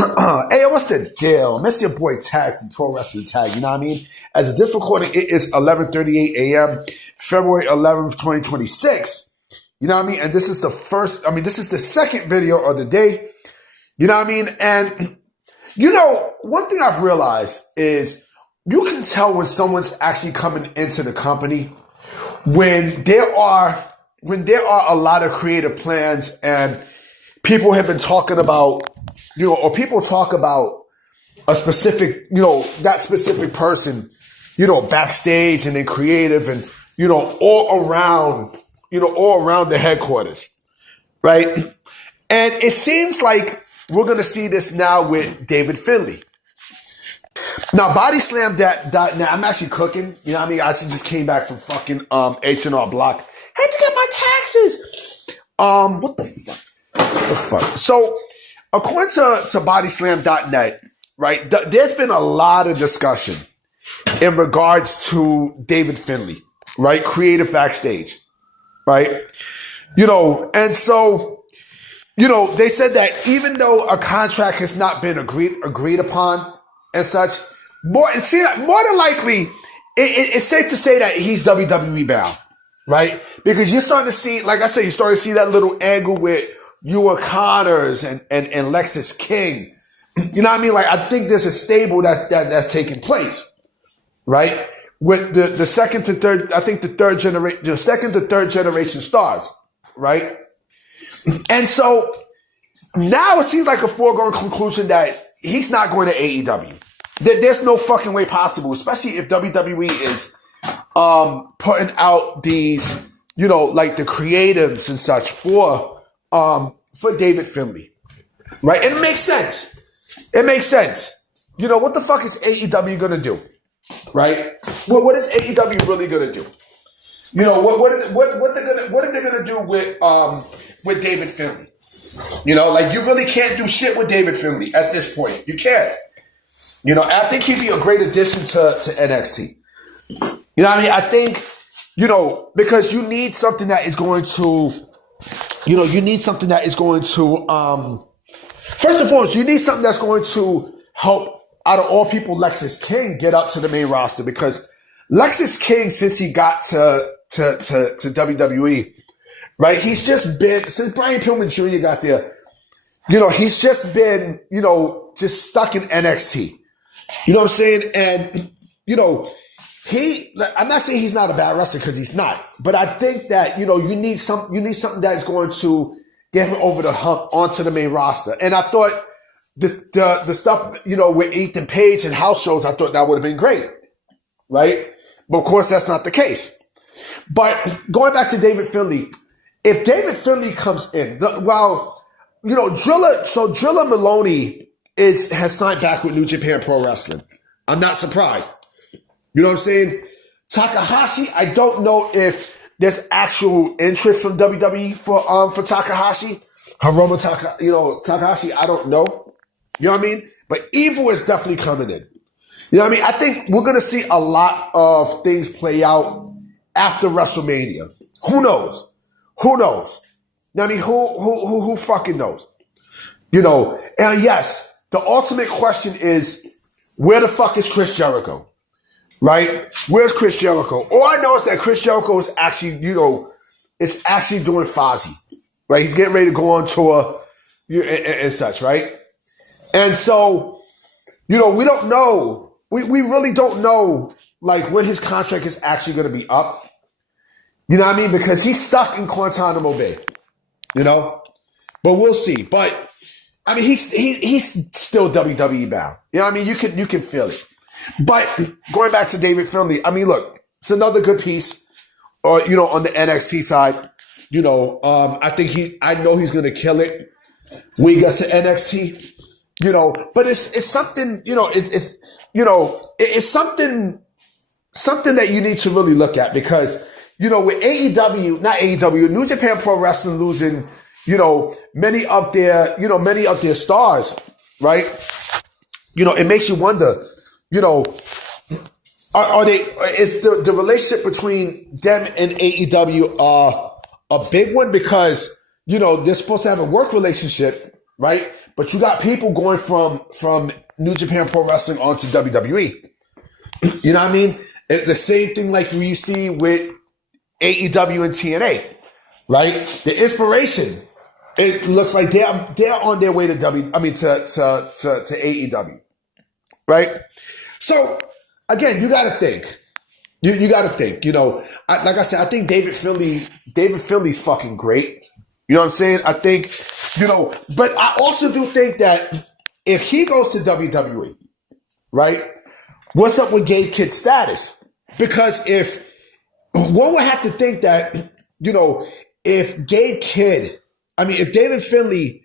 Hey, what's the deal? Miss your boy Tag from Pro Wrestling Tag, you know what I mean? As of this recording, it is 11:38 a.m., February 11th, 2026. You know what I mean? And this is the second video of the day. You know what I mean? And, one thing I've realized is you can tell when someone's actually coming into the company when there are a lot of creative plans and people have been talking about, or people talk about a specific, that specific person, backstage and in creative and, all around the headquarters, right? And it seems like we're going to see this now with David Finlay. Now, bodyslam.net, I'm actually cooking, you know what I mean? I actually just came back from fucking H&R Block. Had to get my taxes. What the fuck? So, according to bodyslam.net, right, there's been a lot of discussion in regards to David Finlay, right? Creative backstage, right? And so, they said that even though a contract has not been agreed upon and such, more than likely, it's safe to say that he's WWE-Bound, right? Because you're starting to see, like I said, you're starting to see that little angle with Uriah Connors and Lexis King. You know what I mean? Like, I think there's a stable that's taking place, right? With the second to third generation stars, right? And so now it seems like a foregone conclusion that he's not going to AEW. There's no fucking way possible, especially if WWE is putting out these, like the creatives and such for David Finlay, right? And it makes sense. It makes sense. What the fuck is AEW gonna do, right? What is AEW really gonna do? What are they gonna do with David Finlay? Like you really can't do shit with David Finlay at this point. You can't. I think he'd be a great addition to NXT. You know what I mean? I think, because you need something that is going to, first and foremost, you need something that's going to help, out of all people, Lexis King get up to the main roster, because Lexis King, since he got to WWE, right, he's just been, since Brian Pillman Jr. got there, he's just been, just stuck in NXT. You know what I'm saying? And, I'm not saying he's not a bad wrestler, because he's not. But I think that, you need something that is going to get him over the hump onto the main roster. And I thought the stuff, with Ethan Page and house shows, I thought that would have been great. Right? But of course, that's not the case. But going back to David Finlay, if David Finlay comes in, Drilla Maloney has signed back with New Japan Pro Wrestling. I'm not surprised. You know what I'm saying? Takahashi, I don't know if there's actual interest from WWE for Takahashi. Takahashi, I don't know. You know what I mean? But Evil is definitely coming in. You know what I mean? I think we're going to see a lot of things play out after WrestleMania. Who knows? Who knows? I mean, who fucking knows? And yes, the ultimate question is, where the fuck is Chris Jericho? Right? Where's Chris Jericho? All I know is that Chris Jericho is actually, is actually doing Fozzy. Right? He's getting ready to go on tour and such, right? And so, we don't know. We really don't know, like, when his contract is actually going to be up. You know what I mean? Because he's stuck in Guantanamo Bay. But we'll see. But I mean, he's still WWE bound. You know what I mean? You can feel it. But going back to David Finlay, I mean, look, it's another good piece, on the NXT side. I know he's going to kill it when he gets to NXT, but it's something, it's something that you need to really look at, because, with New Japan Pro Wrestling losing, many of their stars, right? It makes you wonder, is the relationship between them and AEW a big one? Because, they're supposed to have a work relationship, right? But you got people going from New Japan Pro Wrestling onto WWE. You know what I mean? The same thing like you see with AEW and TNA, right? The inspiration, it looks like they're on their way to AEW, right? So again, you got to think. You got to think. You know, like I said, I think David Finlay's fucking great. You know what I'm saying? I think, you know, but I also do think that if he goes to WWE, right? What's up with Gabe Kidd's status? Because if one would have to think that, you know, if David Finlay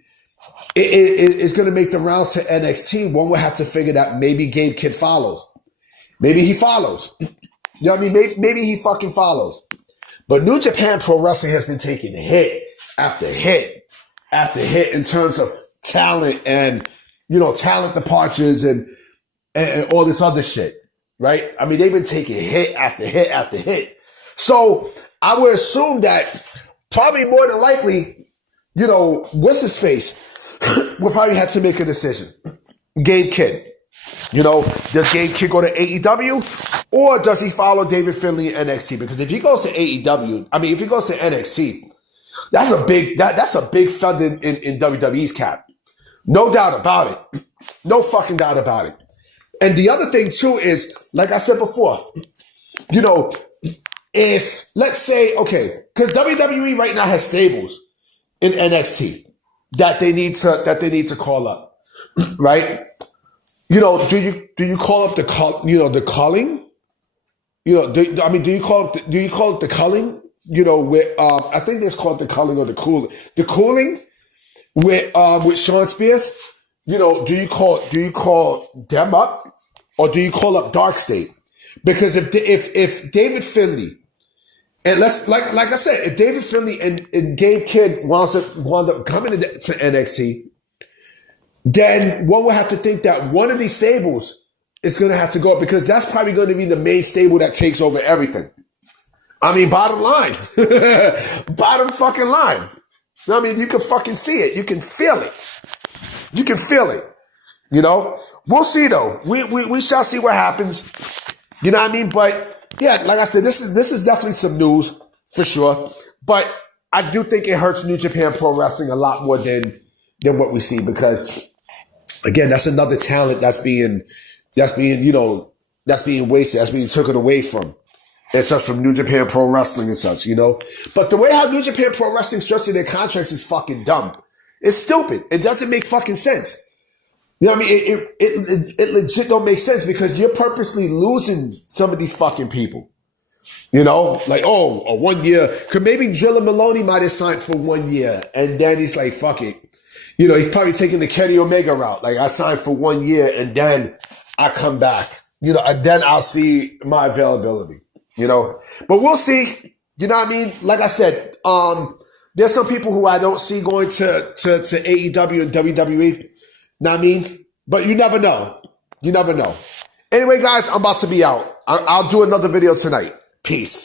is going to make the rounds to NXT, one would have to figure that maybe Gabe Kidd follows. Maybe he follows. You know what I mean? Maybe he fucking follows. But New Japan Pro Wrestling has been taking hit after hit after hit in terms of talent and, you know, talent departures and all this other shit, right? I mean, they've been taking hit after hit after hit. So I would assume that probably more than likely, you know, what's his face will probably have to make a decision. Gabe Kidd. You know, does Gabe Kidd go to AEW or does he follow David Finlay in NXT? Because if he goes to AEW, if he goes to NXT, that's a big feather in WWE's cap. No doubt about it. No fucking doubt about it. And the other thing too is, like I said before, you know, if let's say, okay, because WWE right now has stables in NXT that they need to call up, right? You know, do you call up the culling? You know, do you call it the culling? You know, with I think it's called the culling or the cooling. The cooling with Sean Spears. You know, do you call them up or do you call up Dark State? Because if David Finlay and like I said, if David Finlay and Gabe Kidd wound up coming to NXT, then one would have to think that one of these stables is going to have to go up because that's probably going to be the main stable that takes over everything. I mean, bottom line. Bottom fucking line. I mean, you can fucking see it. You can feel it. You can feel it. You know? We'll see, though. We shall see what happens. You know what I mean? But, yeah, like I said, this is definitely some news, for sure. But I do think it hurts New Japan Pro Wrestling a lot more than what we see because, again, that's another talent that's being wasted, that's being taken away from. And such from New Japan Pro Wrestling and such, you know? But the way how New Japan Pro Wrestling structured their contracts is fucking dumb. It's stupid. It doesn't make fucking sense. You know what I mean? It legit don't make sense because you're purposely losing some of these fucking people. You know? Like, oh, a 1 year. Cause maybe Drilla Maloney might have signed for 1 year and then he's like, fuck it. You know, he's probably taking the Kenny Omega route. Like, I signed for 1 year and then I come back. You know, and then I'll see my availability. You know, but we'll see. You know what I mean? Like I said, there's some people who I don't see going to AEW and WWE. Know what I mean? But you never know. You never know. Anyway, guys, I'm about to be out. I'll do another video tonight. Peace.